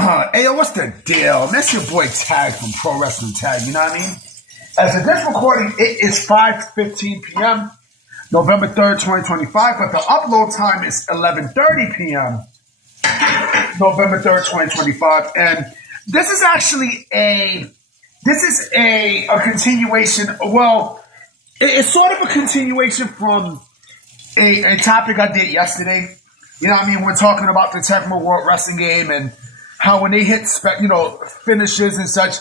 Hey, yo, what's the deal? That's your boy Tag from Pro Wrestling Tag, you know what I mean? As of this recording, it is 5:15 p.m., November 3rd, 2025, but the upload time is 11:30 p.m., November 3rd, 2025. And this is actually a continuation. Well, it's sort of a continuation from a topic I did yesterday. You know what I mean? We're talking about the Tecmo World Wrestling game and how when they hit, finishes and such,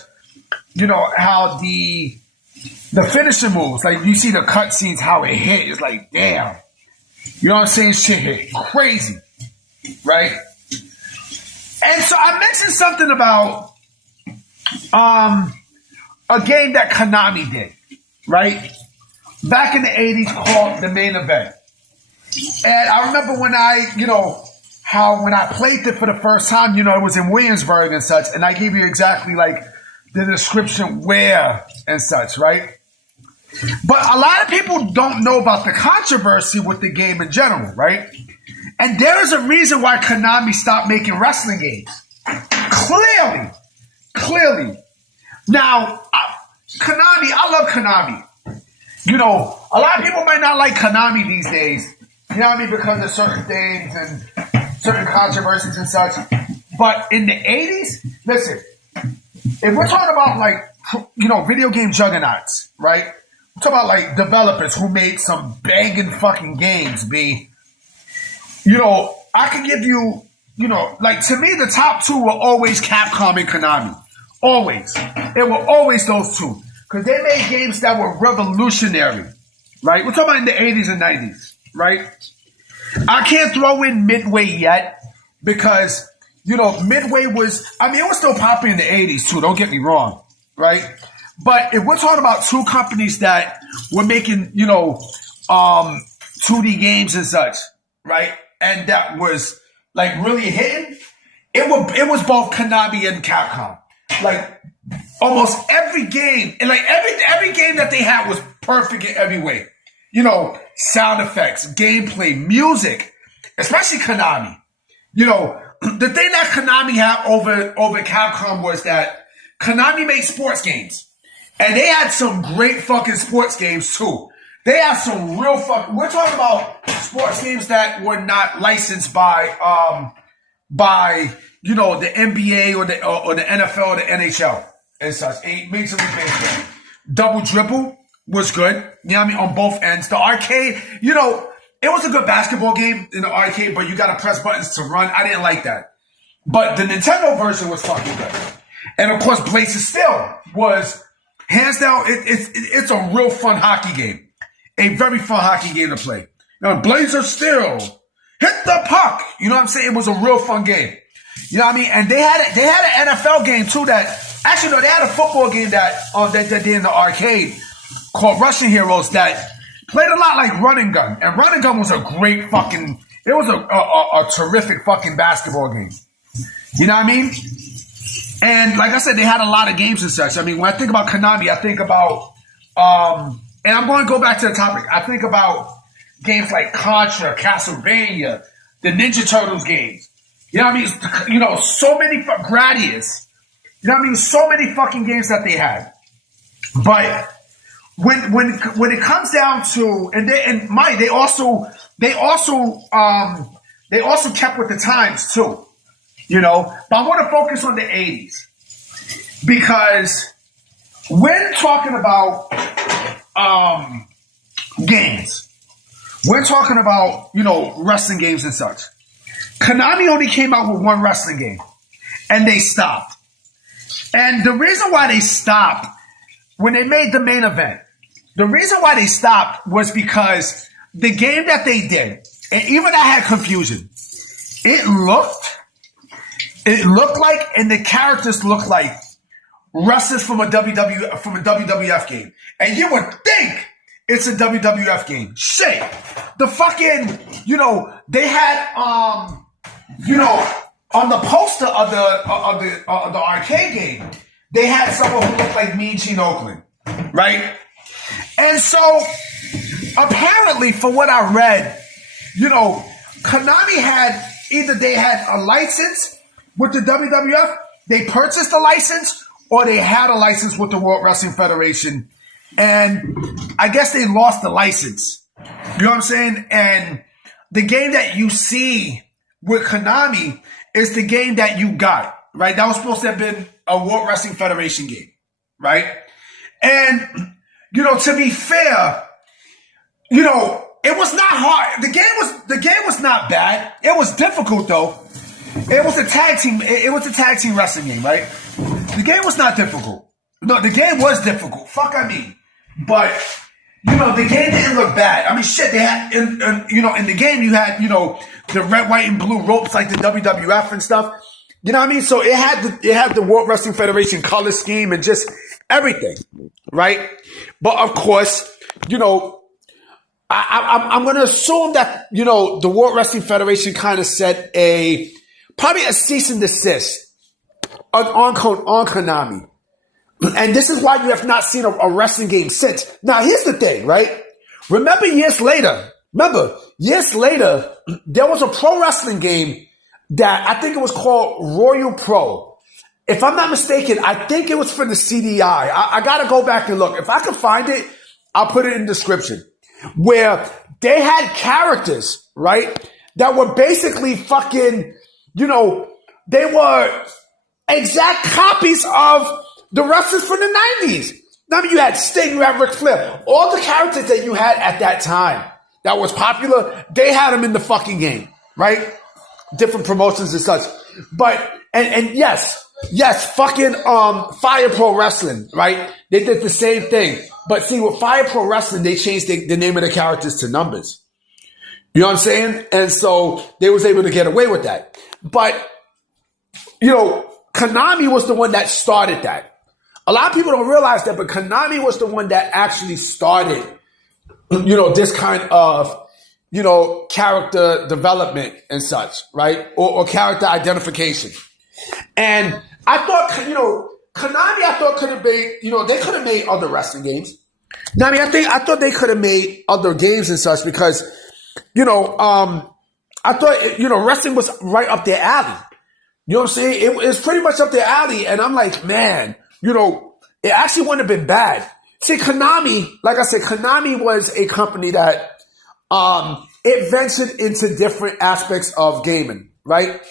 how the finishing moves, like you see the cutscenes, how it hit, it's like, damn. You know what I'm saying? Shit hit crazy, right? And so I mentioned something about a game that Konami did, right? Back in the 80s called The Main Event. And I remember when when I played it for the first time, it was in Williamsburg and such, and I gave you exactly like the description where and such, right? But a lot of people don't know about the controversy with the game in general, right? And there is a reason why Konami stopped making wrestling games. Clearly. Now, Konami, I love Konami. A lot of people might not like Konami these days. You know what I mean? Because of certain things and certain controversies and such. But in the 80s, listen, if we're talking about video game juggernauts, right? We're talking about like developers who made some banging fucking games, B. I can give you, to me, the top two were always Capcom and Konami. Always. It were always those two. Because they made games that were revolutionary, right? We're talking about in the 80s and 90s, right? I can't throw in Midway yet because, Midway was, it was still popular in the 80s too, don't get me wrong, right? But if we're talking about two companies that were making, 2D games and such, right? And that was like really hitting, it was both Konami and Capcom. Like almost every game, and like every game that they had was perfect in every way. Sound effects, gameplay, music, especially Konami. The thing that Konami had over Capcom was that Konami made sports games. And they had some great fucking sports games too. They had some real we're talking about sports games that were not licensed by the NBA or the NFL or the NHL and such. Major League Baseball. Double Dribble was good. You know what I mean? On both ends. The arcade, it was a good basketball game in the arcade, but you got to press buttons to run. I didn't like that. But the Nintendo version was fucking good. And of course, Blazing Steel was hands down. It's a real fun hockey game. A very fun hockey game to play. Now, Blazer Steel, hit the puck. You know what I'm saying? It was a real fun game. You know what I mean? And they had an NFL game too they had a football game that they did in the arcade called Russian Heroes that played a lot like Run and Gun. And Run and Gun was a great fucking, it was a terrific fucking basketball game. You know what I mean? And like I said, they had a lot of games and such. I mean, when I think about Konami, I think about, and I'm going to go back to the topic. I think about games like Contra, Castlevania, the Ninja Turtles games. You know what I mean? So many Gradius. You know what I mean? So many fucking games that they had. But when it comes down to they also kept with the times too. But I want to focus on the 80s because when talking about games, we're talking about wrestling games and such. Konami only came out with one wrestling game, and they stopped. And the reason why they stopped when they made The Main Event, the reason why they stopped was because the game that they did, and even I had confusion. It looked like, and the characters looked like wrestlers from a WWF game, and you would think it's a WWF game. Shit, the fucking they had on the poster of the arcade game, they had someone who looked like Mean Gene Oakland, right? And so apparently, for what I read, Konami had either they had a license with the WWF, they purchased a license or they had a license with the World Wrestling Federation. And I guess they lost the license. You know what I'm saying? And the game that you see with Konami is the game that you got, right? That was supposed to have been a World Wrestling Federation game, right? And, to be fair, it was not hard. The game was not bad. It was difficult though. It was a tag team wrestling game, right? The game was not difficult. No, the game was difficult. Fuck I mean. But the game didn't look bad. I mean, shit, they had in the game you had, the red, white, and blue ropes like the WWF and stuff. You know what I mean? So it had the World Wrestling Federation color scheme and just everything, right? But of course, I'm going to assume that, the World Wrestling Federation kind of set probably a cease and desist on Konami. And this is why you have not seen a wrestling game since. Now, here's the thing, right? Remember, years later, there was a pro wrestling game that I think it was called Royal Pro. If I'm not mistaken, I think it was for the CDI. I got to go back and look. If I can find it, I'll put it in the description. Where they had characters, right, that were basically fucking, they were exact copies of the wrestlers from the 90s. I mean, you had Sting, you had Ric Flair. All the characters that you had at that time that was popular, they had them in the fucking game, right? Different promotions and such. But, and yes, fucking Fire Pro Wrestling, right? They did the same thing. But see, with Fire Pro Wrestling, they changed the name of the characters to numbers. You know what I'm saying? And so they was able to get away with that. But, Konami was the one that started that. A lot of people don't realize that, but Konami was the one that actually started, this kind of, character development and such, right? Or character identification. And I thought, Konami, I thought could have made, they could have made other wrestling games. Now, I mean, I thought they could have made other games and such because, I thought, wrestling was right up their alley. You know what I'm saying? It's pretty much up their alley. And I'm like, man, it actually wouldn't have been bad. See, Konami, like I said, Konami was a company that, it ventured into different aspects of gaming, right?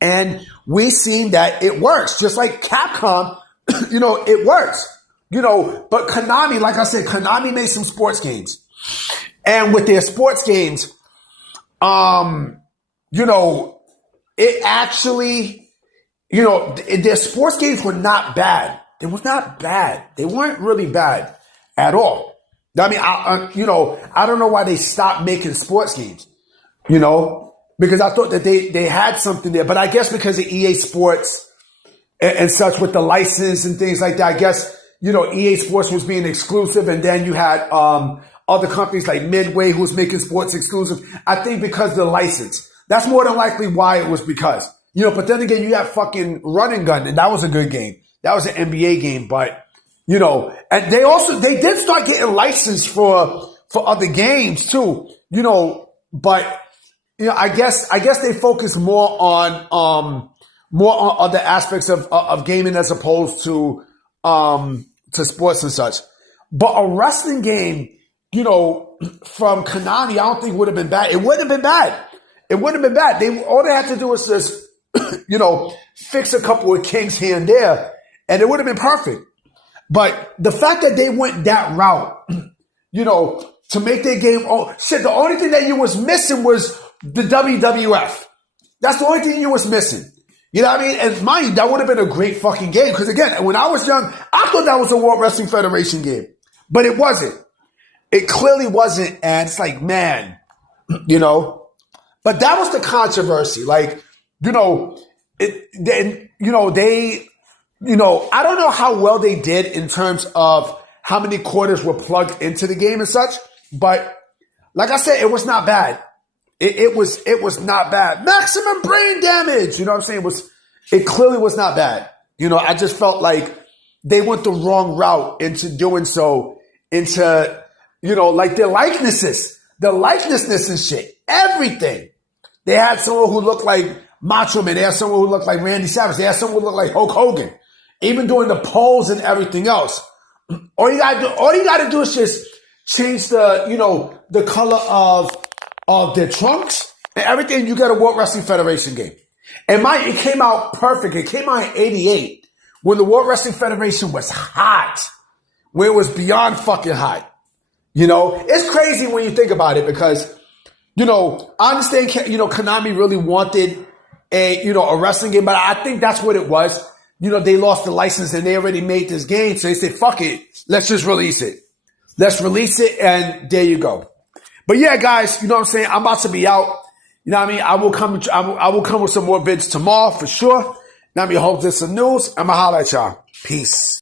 And we seen that it works. Just like Capcom, it works. But Konami, like I said, Konami made some sports games. And with their sports games, it actually, their sports games were not bad. They were not bad. They weren't really bad at all. I mean, I don't know why they stopped making sports games, because I thought that they had something there. But I guess because of EA Sports and such with the license and things like that, I guess, EA Sports was being exclusive. And then you had other companies like Midway who was making sports exclusive. I think because of the license. That's more than likely why it was because. But then again, you have fucking Run and Gun, and that was a good game. That was an NBA game, but, and they did start getting licensed for other games too, but, I guess they focus more on other aspects of gaming as opposed to sports and such. But a wrestling game, from Konami, I don't think would have been bad. It wouldn't have been bad. It wouldn't have been bad. All they had to do was just, fix a couple of kinks here and there, and it would have been perfect. But the fact that they went that route, to make their game, the only thing that you was missing was the WWF. That's the only thing you was missing. You know what I mean? And mind you, that would have been a great fucking game. Because again, when I was young, I thought that was a World Wrestling Federation game. But it wasn't. It clearly wasn't. And it's like, man, But that was the controversy. Like, I don't know how well they did in terms of how many quarters were plugged into the game and such. But like I said, it was not bad. It was not bad. Maximum brain damage. You know what I'm saying? It clearly was not bad. I just felt like they went the wrong route into doing so, into, like their likenesses and shit, everything. They had someone who looked like Macho Man. They had someone who looked like Randy Savage. They had someone who looked like Hulk Hogan. Even doing the pose and everything else. All you gotta do is just change the color of their trunks and everything. You got a World Wrestling Federation game. And it came out perfect. It came out in 88 when the World Wrestling Federation was hot. Where it was beyond fucking hot. It's crazy when you think about it because, I understand, Konami really wanted a wrestling game, but I think that's what it was. They lost the license and they already made this game. So they said, fuck it. Let's just release it. Let's release it. And there you go. But yeah, guys, you know what I'm saying? I'm about to be out. You know what I mean? I will come with some more vids tomorrow for sure. Now, I hope there's some news. I'm going to holler at y'all. Peace.